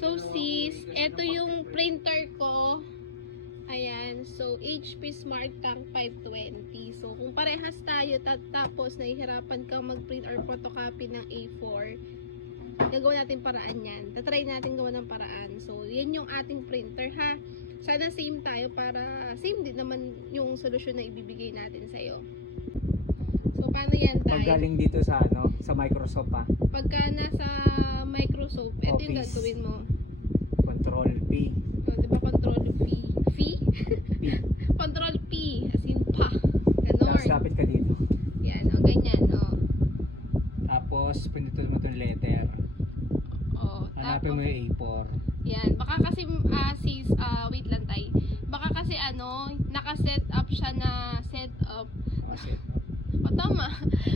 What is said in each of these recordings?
So sis, eto yung printer ko. Ayan, so HP Smart Tank 520. So kung parehas tayo tapos nahihirapan kang mag-print or photocopy ng A4, gagawin natin paraan yan. Tatry natin gawa ng paraan. So yan yung ating printer ha. Sana same tayo para same din naman yung solusyon na ibibigay natin sa'yo. So paano yan tayo? Pag galing dito sa sa Microsoft ha. Pagka nasa Microsoft, ito yung Office. gagawin mo. Control P. So, diba control P? Control P, as in pa. Tapos Ganon. lapit ka dito. Yan, o, ganyan, o. Tapos pindutin mo itong letter. O, Hanapin mo yung A4. yan, baka kasi, sis, wait lang tayo. Baka kasi, naka-set up siya na, set up. Kasi O, tama.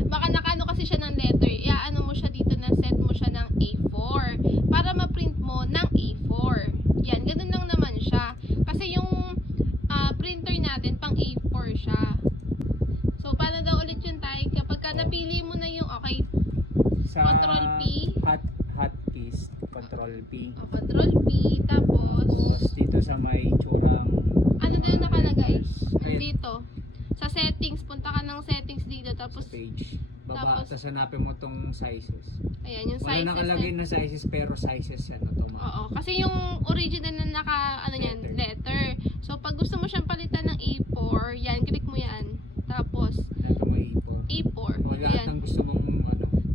Baka nakaano kasi siya ng letter. Iaano mo siya dito na set mo siya ng A4. Para ma-print mo ng A4. Yan, ganun lang naman siya. Kasi yung printer natin, pang A4 siya. So, paano daw ulit yun tayo? Kapag ka napili mo na yung, okay, sa Control P. hotkeys, Control P. Control P, tapos, Tapos dito sa may tsurang ano na yung nakalagay? Ayun, Dito. Sa settings, punta ka ng settings dito, sa tapos, page. Baba, tapos- tapos hanapin mo tong sizes. ayan, yung Wala sizes nakalagay na. na sizes pero sizes yan automatic. Oo, kasi yung original na letter. So, pag gusto mo siyang palitan ng A4, yan, click mo yan. Tapos, Hanapin mo A4. A4. O lahat Ayan, ng gusto mong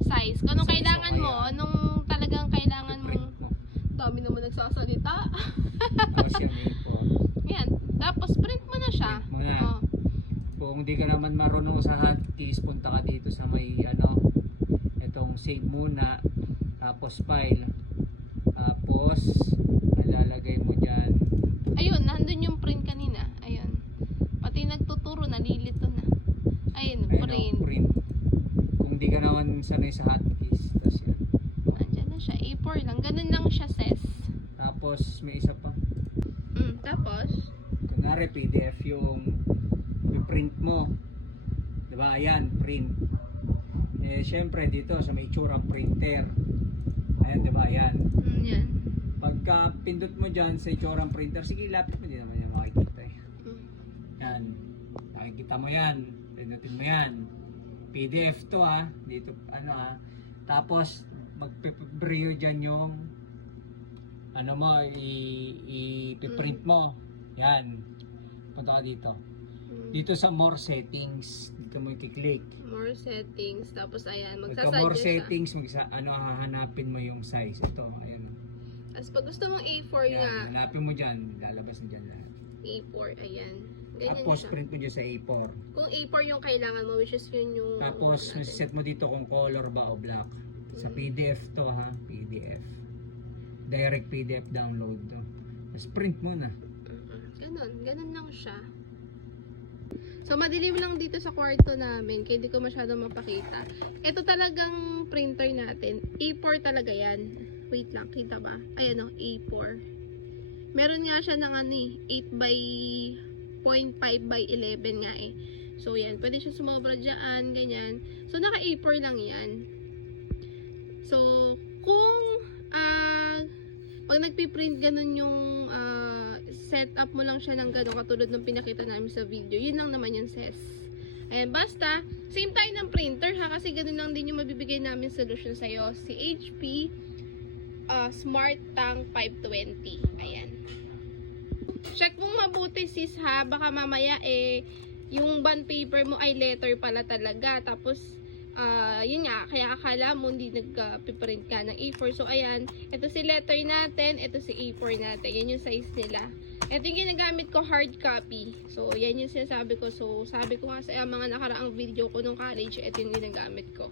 size. Kung anong size, kailangan okay. mo, anong talagang kailangan mo. print mo. Dami naman nagsasalita. Tapos yan A4. Yan. Tapos, print mo na siya. Print mo na. Oo. Kung di ka naman marunong sa hotkeys, punta ka dito sa may itong save muna, tapos file, tapos lalagay mo dyan. Ayun, nandun yung print kanina. Ayun. Pati nagtuturo, nalilito na. Ayun, print. Print. Kung di ka naman sanay sa hotkeys, tapos yan. Nandyan na siya. A4 lang. Ganun lang siya, sis. Tapos may isa pa. Tapos, Kunwari PDF yung print mo. Diba? Ayan, print. Eh, syempre dito sa may itsurang printer. Ayan, diba? Ayan. yan. Pagka pindot mo dyan sa itsurang printer, sige, lapit mo, di naman yan makikita eh. Yan. Makikita mo yan. Pindutin mo yan. PDF to ha. Dito, Tapos, magpipreo dyan yung i-print mo. Yan. Punta ka dito. Dito sa more settings, dito mo i-click. More settings. Tapos, ayan. Pagka more Magsasuggest siya. settings, hahanapin mo yung size. Ito, ayan. Tapos, pag gusto mong A4 nga. Yan, hanapin mo dyan. Lalabas na dyan lahat. A4, ayan. Ganyan Tapos, siya. print mo dyan sa A4. Kung A4 yung kailangan mo, which is yun yung... Tapos, set mo dito kung color ba o black. Sa PDF to ha, PDF. Direct PDF download to. Tapos print mo na. Ganun lang siya. So, madilim lang dito sa kwarto namin, kaya hindi ko masyado mapakita. Ito talagang printer natin. A4 talaga yan. Wait lang, kita ba? Ayan o, A4. Meron nga siya ng 8 by 0.5 by 11 nga eh. So, yan. Pwede siya sumobra dyan, ganyan. So, naka A4 lang yan. So, kung pag nagpiprint ganun yung setup mo lang siya ng ganun katulad ng pinakita namin sa video, yun lang naman yung ses. Ayan, basta, same tayo ng printer ha, kasi ganun lang din yung mabibigay namin solution sa'yo. Si HP Smart Tank 520. Ayan. Check mong mabuti sis ha, baka mamaya yung bond paper mo ay letter pala talaga. Tapos, yun nga, kaya akala mo hindi nag-print ka ng A4. So, ayan, ito si letter natin, ito si A4 natin. Yan yung size nila. Ito yung ginagamit ko, hard copy. So, yan yung sinasabi ko. So, sabi ko nga sa mga nakaraang video ko nung college, ito yung ginagamit ko.